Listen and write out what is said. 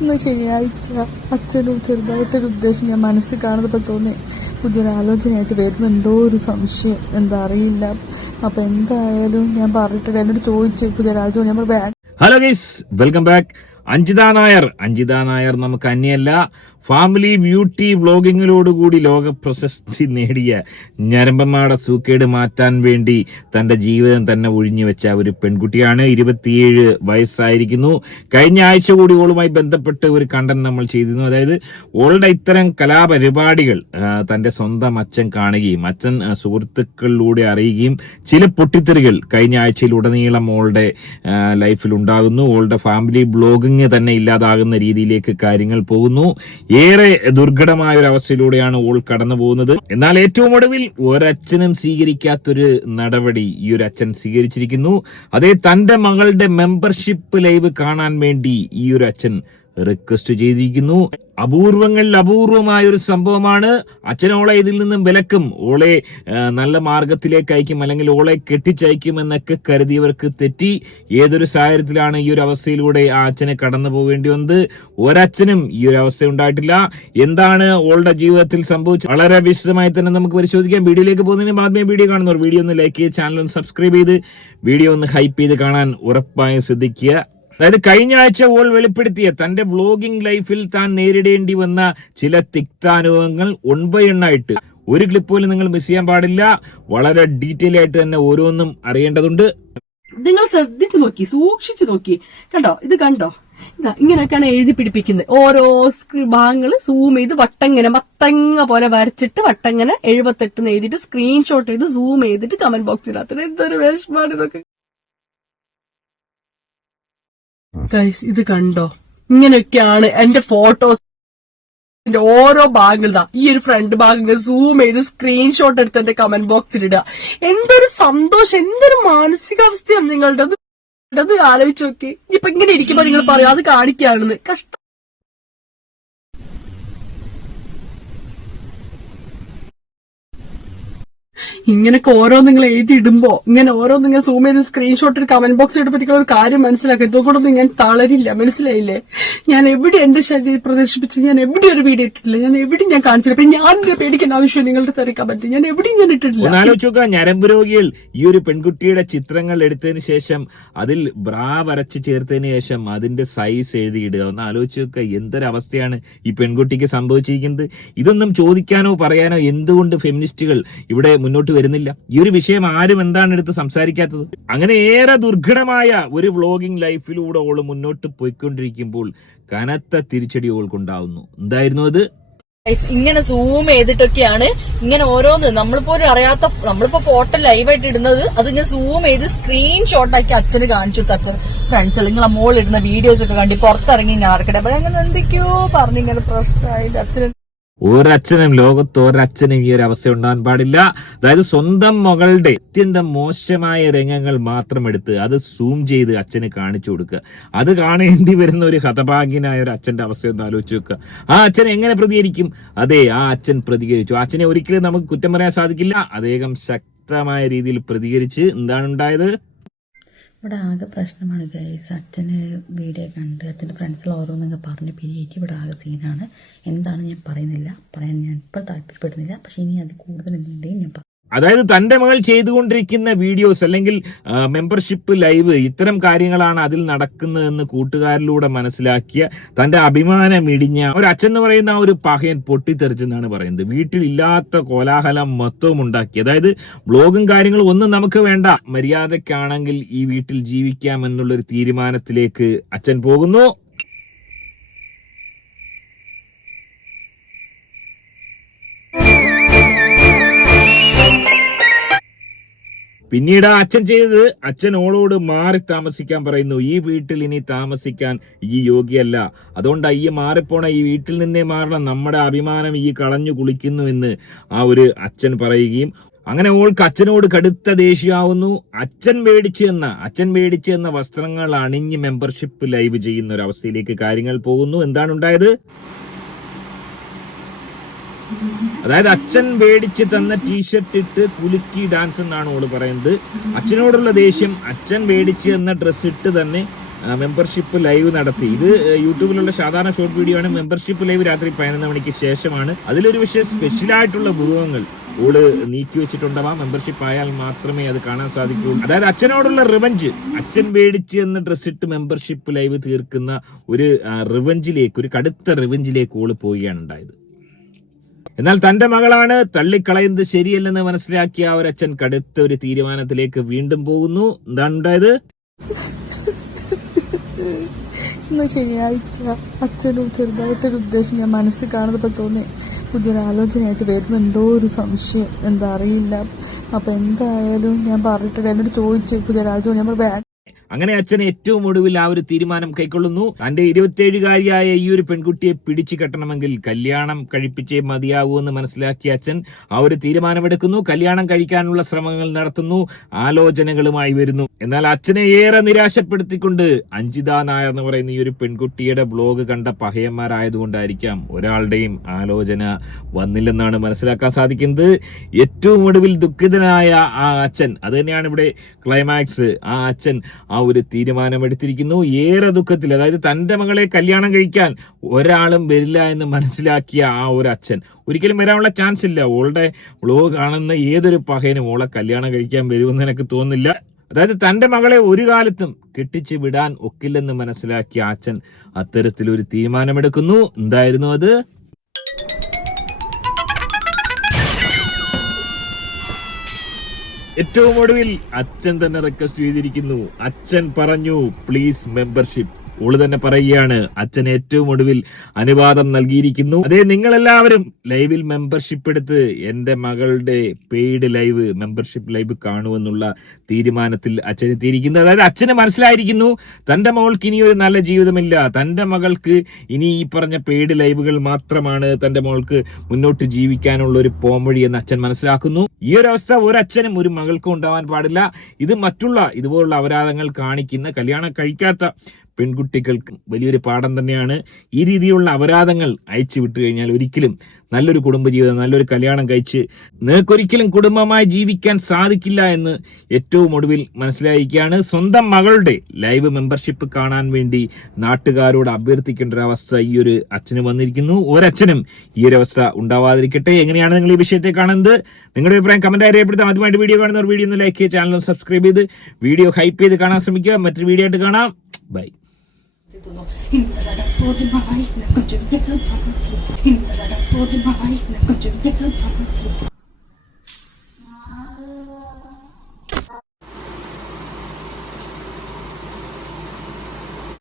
ഇന്ന് ശനിയാഴ്ച അച്ഛനും ചെറുതായിട്ടൊരു ഉദ്ദേശം ഞാൻ മനസ്സിൽ കാണുന്നപ്പോൾ തോന്നി പുതിയൊരാലോചനയായിട്ട് വരുന്നുണ്ടോ ഒരു സംശയം, എന്താ അറിയില്ല. അപ്പൊ എന്തായാലും ഞാൻ പറഞ്ഞിട്ട് എന്നോട് ചോദിച്ചു പുതിയൊരാലോചന. ഞാൻ hello guys, welcome back. Anjitha Nair നമുക്ക് അന്യല്ല. ഫാമിലി ബ്യൂട്ടി വ്ളോഗിങ്ങിലോടുകൂടി ലോക പ്രശസ്തി നേടിയ ഞരമ്പന്മാരുടെ സൂക്കേട് മാറ്റാൻ വേണ്ടി തന്റെ ജീവിതം തന്നെ ഒഴിഞ്ഞു വെച്ച ഒരു പെൺകുട്ടിയാണ്. 27 വയസ്സായിരിക്കുന്നു. കഴിഞ്ഞ ആഴ്ച കൂടി ഓളുമായി ബന്ധപ്പെട്ട് ഒരു കണ്ടന്റ് നമ്മൾ ചെയ്തിരുന്നു. അതായത് ഓളുടെ ഇത്തരം കലാപരിപാടികൾ തന്റെ സ്വന്തം അച്ഛൻ കാണുകയും അച്ഛൻ സുഹൃത്തുക്കളിലൂടെ അറിയുകയും ചില പൊട്ടിത്തെറികൾ കഴിഞ്ഞ ആഴ്ചയിൽ ഉടനീളം ഓളുടെ ലൈഫിൽ ഉണ്ടാകുന്നു. ഓളുടെ ഫാമിലി ബ്ലോഗിങ് തന്നെ ഇല്ലാതാകുന്ന രീതിയിലേക്ക് കാര്യങ്ങൾ പോകുന്നു. ഏറെ ദുർഘടമായ ഒരു അവസ്ഥയിലൂടെയാണ് ഓൾ കടന്നു പോകുന്നത്. എന്നാൽ ഏറ്റവും ഒടുവിൽ ഒരച്ഛനും സ്വീകരിക്കാത്തൊരു നടപടി ഈ ഒരു അച്ഛൻ സ്വീകരിച്ചിരിക്കുന്നു. അതേ, തന്റെ മകളുടെ മെമ്പർഷിപ്പ് ലൈവ് കാണാൻ വേണ്ടി ഈ ഒരു അച്ഛൻ റിക്വസ്റ്റ് ചെയ്തിരിക്കുന്നു. അപൂർവങ്ങളിൽ അപൂർവമായ ഒരു സംഭവമാണ്. അച്ഛനോളെ ഇതിൽ നിന്നും വിലക്കും, ഓളെ നല്ല മാർഗത്തിലേക്ക് അയക്കും, അല്ലെങ്കിൽ ഓളെ കെട്ടിച്ചയക്കും എന്നൊക്കെ കരുതിയവർക്ക് തെറ്റി. ഏതൊരു സാഹചര്യത്തിലാണ് ഈ ഒരു അവസ്ഥയിലൂടെ ആ അച്ഛനെ കടന്നു പോകേണ്ടി വന്നത്? ഒരച്ഛനും ഈ ഒരു അവസ്ഥ ഉണ്ടായിട്ടില്ല. എന്താണ് ഓളുടെ ജീവിതത്തിൽ സംഭവിച്ചത്? വളരെ വിശദമായി തന്നെ നമുക്ക് പരിശോധിക്കാം. വീഡിയോയിലേക്ക് പോകുന്നതിന് ആദ്യമേ വീഡിയോ കാണുന്നവർ വീഡിയോ ഒന്ന് ലൈക്ക് ചെയ്ത് ചാനൽ ഒന്ന് സബ്സ്ക്രൈബ് ചെയ്ത് വീഡിയോ ഒന്ന് ഹൈപ്പ് ചെയ്ത് കാണാൻ ഉറപ്പായും ശ്രദ്ധിക്കുക. അതായത് കഴിഞ്ഞ ആഴ്ച ഓൾ വെളിപ്പെടുത്തിയ തന്റെ വ്ളോഗിംഗ് ലൈഫിൽ താൻ നേരിടേണ്ടി വന്ന ചില തിക്താനുഭവങ്ങൾ ഒൻപതെണ്ണായിട്ട് ഒരു ക്ലിപ്പ് പോലും നിങ്ങൾ മിസ് ചെയ്യാൻ പാടില്ല. വളരെ ഡീറ്റെയിൽ ആയിട്ട് തന്നെ ഓരോന്നും അറിയേണ്ടതുണ്ട്. നിങ്ങൾ ശ്രദ്ധിച്ചു നോക്കി, സൂക്ഷിച്ചു നോക്കി, കണ്ടോ? ഇത് കണ്ടോ? ഇതാ ഇങ്ങനെയൊക്കെയാണ് എഴുതി പിടിപ്പിക്കുന്നത്. ഓരോ ഭാഗങ്ങൾ സൂം ചെയ്ത് വട്ടങ്ങനെ മത്തങ്ങ പോലെ വരച്ചിട്ട് വട്ടങ്ങനെ 78 എഴുതിയിട്ട് സ്ക്രീൻഷോട്ട് ചെയ്ത് സൂം ചെയ്തിട്ട് കമന്റ് ബോക്സിനകത്ത്. എന്തൊരു വിഷമാണ് ഇതൊക്കെ. ഇത് കണ്ടോ? ഇങ്ങനെയൊക്കെയാണ് എന്റെ ഫോട്ടോസ് ഓരോ ഭാഗങ്ങൾ. ഈ ഒരു ഫ്രണ്ട് ഭാഗങ്ങൾ സൂം ചെയ്ത് സ്ക്രീൻഷോട്ട് എടുത്ത് എന്റെ കമന്റ് ബോക്സിൽ ഇടുക. എന്തൊരു സന്തോഷം, എന്തൊരു മാനസികാവസ്ഥയാണ് നിങ്ങളുടെ. അത് ആലോചിച്ച് നോക്കി. ഇപ്പൊ ഇങ്ങനെ ഇരിക്കുമ്പോ നിങ്ങൾ പറയും അത് കാണിക്കുകയാണെന്ന്. കഷ്ടം. ഇങ്ങനെയൊക്കെ ഓരോ നിങ്ങൾ എഴുതിയിടുമ്പോ ഇങ്ങനെ ഓരോ നിങ്ങൾ സൂം ചെയ്ത് സ്ക്രീൻഷോട്ട് കമന്റ് ബോക്സിൽ ഇടുമ്പോഴത്തേക്കുള്ള ഒരു കാര്യം മനസ്സിലാക്കുക. ഇതൊക്കെ ഞാൻ തളരില്ല, മനസ്സിലായില്ലേ? ഞാൻ എവിടെ എന്റെ ശരീരം പ്രദർശിപ്പിച്ച് ഞാൻ എവിടെ ഒരു വീഡിയോ ഇട്ടിട്ടില്ല, ഞാൻ എവിടെയും ഞാൻ കാണിച്ചില്ല. അപ്പൊ ഞാൻ പേടിക്കേണ്ട ആവശ്യം നിങ്ങളുടെ തരക്കാൻ പറ്റും. ഞാൻ എവിടെയും ഞാൻ ഇട്ടിട്ടില്ല. ആലോചിക്കുക, ഞരമ്പ് രോഗികൾ ഈ ഒരു പെൺകുട്ടിയുടെ ചിത്രങ്ങൾ എടുത്തതിന് ശേഷം അതിൽ ബ്രാ വരച്ച് ചേർത്തതിന് ശേഷം അതിന്റെ സൈസ് എഴുതിയിടുക. ഒന്ന് ആലോചിച്ച് നോക്കുക, എന്തൊരവസ്ഥയാണ് ഈ പെൺകുട്ടിക്ക് സംഭവിച്ചിരിക്കുന്നത്. ഇതൊന്നും ചോദിക്കാനോ പറയാനോ എന്തുകൊണ്ട് ഫെമിനിസ്റ്റുകൾ ഇവിടെ മുന്നോട്ട് വരുന്നില്ല? ഈ ഒരു വിഷയം ആരും എന്താണ് എടുത്ത് സംസാരിക്കാത്തത്? അങ്ങനെ ഏറെ ദുർഘടമായ ഒരു വ്ളോഗിംഗ് ലൈഫിലൂടെ ഓള് മുന്നോട്ട് പോയിക്കൊണ്ടിരിക്കുമ്പോൾ കനത്ത തിരിച്ചടി ഓൾക്കുണ്ടാവുന്നു. എന്തായിരുന്നു അത്? ഇങ്ങനെ സൂം ചെയ്തിട്ടൊക്കെയാണ് ഇങ്ങനെ ഓരോന്ന് നമ്മളിപ്പോ അറിയാത്ത, നമ്മളിപ്പോ ഫോട്ടോ ലൈവായിട്ട് ഇടുന്നത് അത് ഇങ്ങനെ സൂം ചെയ്ത് സ്ക്രീൻഷോട്ട് ആക്കി അച്ഛന് കാണിച്ചു കൊടുത്ത് അച്ഛൻ ഫ്രണ്ട്സ് അല്ലെങ്കിൽ മോൾ ഇടുന്ന വീഡിയോസ് ഒക്കെ കണ്ടി പുറത്തിറങ്ങി ഞാർക്കട്ടെ. അപ്പൊ അങ്ങനെ എന്തൊക്കെയോ പറഞ്ഞ് ഇങ്ങനെ പ്രശ്നമായിട്ട് അച്ഛന് ഒരച്ഛനും ലോകത്ത് ഒരച്ഛനും ഈ ഒരു അവസ്ഥ ഉണ്ടാകാൻ പാടില്ല. അതായത് സ്വന്തം മകളുടെ അത്യന്തം മോശമായ രംഗങ്ങൾ മാത്രം എടുത്ത് അത് സൂം ചെയ്ത് അച്ഛന് കാണിച്ചു കൊടുക്കുക. അത് കാണേണ്ടി വരുന്ന ഒരു ഹതഭാഗ്യനായ ഒരു അച്ഛന്റെ അവസ്ഥ ഒന്ന് ആലോചിച്ച് വെക്കുക. ആ അച്ഛൻ എങ്ങനെ പ്രതികരിക്കും? അതെ, ആ അച്ഛൻ പ്രതികരിച്ചു. ആ അച്ഛനെ ഒരിക്കലും നമുക്ക് കുറ്റം പറയാൻ സാധിക്കില്ല. അദ്ദേഹം ശക്തമായ രീതിയിൽ പ്രതികരിച്ച് എന്താണ് ഉണ്ടായത്? ഇവിടെ ആകെ പ്രശ്നമാണ് ഗൈസ്. അച്ഛന് വീഡിയോ കണ്ട് അച്ഛൻ്റെ ഫ്രണ്ട്സിൽ ഓരോന്നൊക്കെ പറഞ്ഞ് പിരിയേറ്റ് ഇവിടെ ആകെ സീനാണ്. എന്താണ് ഞാൻ പറയുന്നില്ല, പറയാൻ ഞാൻ ഇപ്പോൾ താല്പര്യപ്പെടുന്നില്ല. പക്ഷേ ഇനി അത് കൂടുതൽ എന്തുണ്ടെങ്കിൽ ഞാൻ അതായത് തന്റെ മകൾ ചെയ്തുകൊണ്ടിരിക്കുന്ന വീഡിയോസ് അല്ലെങ്കിൽ മെമ്പർഷിപ്പ് ലൈവ്, ഇത്തരം കാര്യങ്ങളാണ് അതിൽ നടക്കുന്നതെന്ന് കൂട്ടുകാരിലൂടെ മനസ്സിലാക്കിയ തന്റെ അഭിമാനം ഇടിഞ്ഞ ഒരു അച്ഛൻ എന്ന് പറയുന്ന ഒരു പഹയൻ പൊട്ടിത്തെറിച്ചെന്നാണ് പറയുന്നത്. വീട്ടിലില്ലാത്ത കോലാഹലം മൊത്തവും ഉണ്ടാക്കി. അതായത് ബ്ലോഗും കാര്യങ്ങളും ഒന്നും നമുക്ക് വേണ്ട, മര്യാദക്കാണെങ്കിൽ ഈ വീട്ടിൽ ജീവിക്കാം എന്നുള്ളൊരു തീരുമാനത്തിലേക്ക് അച്ഛൻ പോകുന്നു. പിന്നീട് അച്ഛൻ ചെയ്തത്, അച്ഛൻ ഓളോട് മാറി താമസിക്കാൻ പറയുന്നു. ഈ വീട്ടിൽ ഇനി താമസിക്കാൻ ഈ യോഗ്യല്ല, അതുകൊണ്ട് ഈ മാറിപ്പോണ ഈ വീട്ടിൽ നിന്നേ മാറണം, നമ്മുടെ അഭിമാനം ഈ കളഞ്ഞു കുളിക്കുന്നു എന്ന് ആ ഒരു അച്ഛൻ പറയുകയും അങ്ങനെ ഓൾക്ക് അച്ഛനോട് കടുത്ത ദേഷ്യമാവുന്നു. അച്ഛൻ മേടിച്ചു എന്ന വസ്ത്രങ്ങൾ അണിഞ്ഞ് മെമ്പർഷിപ്പ് ലൈവ് ചെയ്യുന്ന ഒരു അവസ്ഥയിലേക്ക് കാര്യങ്ങൾ പോകുന്നു. എന്താണ് ഉണ്ടായത്? അതായത് അച്ഛൻ മേടിച്ച് തന്ന ടീഷർട്ട് ഇട്ട് കുലുക്കി ഡാൻസ് എന്നാണ് ഓള് പറയുന്നത്. അച്ഛനോടുള്ള ദേഷ്യം, അച്ഛൻ മേടിച്ച് തന്ന ഡ്രസ്സ് ഇട്ട് തന്നെ മെമ്പർഷിപ്പ് ലൈവ് നടത്തി. ഇത് യൂട്യൂബിലുള്ള സാധാരണ ഷോർട്ട് വീഡിയോ ആണ്. മെമ്പർഷിപ്പ് ലൈവ് രാത്രി 11 മണിക്ക് ശേഷമാണ്. അതിലൊരു വിഷയം സ്പെഷ്യലായിട്ടുള്ള വിഭവങ്ങൾ ഓള് നീക്കി വെച്ചിട്ടുണ്ടാവാം. മെമ്പർഷിപ്പ് ആയാൽ മാത്രമേ അത് കാണാൻ സാധിക്കുകയുള്ളൂ. അതായത് അച്ഛനോടുള്ള റിവഞ്ച്, അച്ഛൻ മേടിച്ച് എന്ന് ഡ്രസ് ഇട്ട് മെമ്പർഷിപ്പ് ലൈവ് തീർക്കുന്ന ഒരു റിവഞ്ചിലേക്ക്, ഒരു കടുത്ത റിവഞ്ചിലേക്ക് ഓള് പോവുകയാണ് ഉണ്ടായത്. എന്നാൽ തന്റെ മകളാണ് തള്ളിക്കളയുന്നത് ശരിയല്ലെന്ന് മനസ്സിലാക്കിയ ആ ഒരച്ഛൻ കടുത്ത ഒരു തീരുമാനത്തിലേക്ക് വീണ്ടും പോകുന്നു. എന്താണ് ഉണ്ടായത്? ഇന്ന് ശനിയാഴ്ച അച്ഛനും ചെറുതായിട്ടൊരു ഉദ്ദേശം ഞാൻ മനസ്സിൽ കാണുന്നപ്പോൾ തോന്നി, പുതിയൊരു ആലോചനയായിട്ട് വരുന്നുണ്ടോ ഒരു സംശയം, എന്താ അറിയില്ല. അപ്പം എന്തായാലും ഞാൻ പറഞ്ഞിട്ട് എന്നോട് ചോദിച്ചു പുതിയൊരാലോചന. ഞാൻ അങ്ങനെ അച്ഛൻ ഏറ്റവും ഒടുവിൽ ആ ഒരു തീരുമാനം കൈക്കൊള്ളുന്നു. തന്റെ 27-കാരിയായ ഈ ഒരു പെൺകുട്ടിയെ പിടിച്ചു കെട്ടണമെങ്കിൽ കല്യാണം കഴിപ്പിച്ചേ മതിയാകൂ എന്ന് മനസ്സിലാക്കിയ അച്ഛൻ ആ ഒരു തീരുമാനമെടുക്കുന്നു. കല്യാണം കഴിക്കാനുള്ള ശ്രമങ്ങൾ നടത്തുന്നു, ആലോചനകളുമായി വരുന്നു. എന്നാൽ അച്ഛനെ ഏറെ നിരാശപ്പെടുത്തിക്കൊണ്ട് അഞ്ജിത നായർ എന്ന് പറയുന്ന ഈ ഒരു പെൺകുട്ടിയുടെ ബ്ലോഗ് കണ്ട പഹയന്മാരായതുകൊണ്ടായിരിക്കാം ഒരാളുടെയും ആലോചന വന്നില്ലെന്നാണ് മനസ്സിലാക്കാൻ സാധിക്കുന്നത്. ഏറ്റവും ഒടുവിൽ ദുഃഖിതനായ ആ അച്ഛൻ, അത് തന്നെയാണ് ഇവിടെ ക്ലൈമാക്സ്, ആ അച്ഛൻ ആ ഒരു തീരുമാനമെടുത്തിരിക്കുന്നു. ഏറെ ദുഃഖത്തിൽ, അതായത് തന്റെ മകളെ കല്യാണം കഴിക്കാൻ ഒരാളും വരില്ല എന്ന് മനസ്സിലാക്കിയ ആ ഒരു അച്ഛൻ, ഒരിക്കലും വരാനുള്ള ചാൻസ് ഇല്ല. ഓളുടെ വ്ലോഗ് കാണുന്ന ഏതൊരു പഹയനും ഓളെ കല്യാണം കഴിക്കാൻ വരുമെന്ന് എനിക്ക് തോന്നുന്നില്ല. അതായത് തന്റെ മകളെ ഒരു കാലത്തും കെട്ടിച്ച് വിടാൻ ഒക്കില്ലെന്ന് മനസ്സിലാക്കിയ അച്ഛൻ അത്തരത്തിലൊരു തീരുമാനമെടുക്കുന്നു. എന്തായിരുന്നു അത്? ഏറ്റവും ഒടുവിൽ അച്ഛൻ തന്നെ റിക്വസ്റ്റ് ചെയ്തിരിക്കുന്നു. അച്ഛൻ പറഞ്ഞു പ്ലീസ് മെമ്പർഷിപ്പ്. ഓള് തന്നെ പറയുകയാണ്, അച്ഛൻ ഏറ്റവും ഒടുവിൽ അനുവാദം നൽകിയിരിക്കുന്നു. അതേ, നിങ്ങളെല്ലാവരും ലൈവിൽ മെമ്പർഷിപ്പ് എടുത്ത് എന്റെ മകളുടെ പെയ്ഡ് ലൈവ്, മെമ്പർഷിപ്പ് ലൈവ് കാണുമെന്നുള്ള തീരുമാനത്തിൽ അച്ഛൻ എത്തിയിരിക്കുന്നു. അതായത് അച്ഛന് മനസ്സിലായിരിക്കുന്നു തന്റെ മകൾക്ക് ഇനി ഒരു നല്ല ജീവിതമില്ല, തന്റെ മകൾക്ക് ഇനി ഈ പറഞ്ഞ പെയ്ഡ് ലൈവുകൾ മാത്രമാണ് തന്റെ മകൾക്ക് മുന്നോട്ട് ജീവിക്കാനുള്ള ഒരു പോംവഴി എന്ന് അച്ഛൻ മനസ്സിലാക്കുന്നു. ഈ ഒരു അവസ്ഥ ഒരച്ഛനും ഒരു മകൾക്കും ഉണ്ടാവാൻ പാടില്ല. ഇത് മറ്റുള്ള ഇതുപോലുള്ള അപരാധങ്ങൾ കാണിക്കുന്ന, കല്യാണം കഴിക്കാത്ത പെൺകുട്ടികൾക്ക് വലിയൊരു പാഠം തന്നെയാണ്. ഈ രീതിയിലുള്ള അപരാധങ്ങൾ അയച്ചു വിട്ടു കഴിഞ്ഞാൽ ഒരിക്കലും നല്ലൊരു കുടുംബജീവിതം, നല്ലൊരു കല്യാണം കഴിച്ച് നിങ്ങൾക്കൊരിക്കലും കുടുംബമായി ജീവിക്കാൻ സാധിക്കില്ല എന്ന് ഏറ്റവും ഒടുവിൽ മനസ്സിലായിരിക്കുകയാണ്. സ്വന്തം മകളുടെ ലൈവ് മെമ്പർഷിപ്പ് കാണാൻ വേണ്ടി നാട്ടുകാരോട് അഭ്യർത്ഥിക്കേണ്ട ഒരു അവസ്ഥ ഈ ഒരു അച്ഛന് വന്നിരിക്കുന്നു. ഒരച്ഛനും ഈ ഒരു അവസ്ഥ ഉണ്ടാവാതിരിക്കട്ടെ. എങ്ങനെയാണ് നിങ്ങൾ ഈ വിഷയത്തെ കാണുന്നത്? നിങ്ങളുടെ അഭിപ്രായം കമന്റായി രേഖപ്പെടുത്താം. ആദ്യമായിട്ട് വീഡിയോ കാണുന്നവർ വീഡിയോ ഒന്ന് ലൈക്ക് ചെയ്യുക, ചാനൽ സബ്സ്ക്രൈബ് ചെയ്ത് വീഡിയോ ഹൈപ്പ് ചെയ്ത് കാണാൻ ശ്രമിക്കുക. മറ്റൊരു വീഡിയോ ആയിട്ട് കാണാം. ബൈ. ഇന്നതട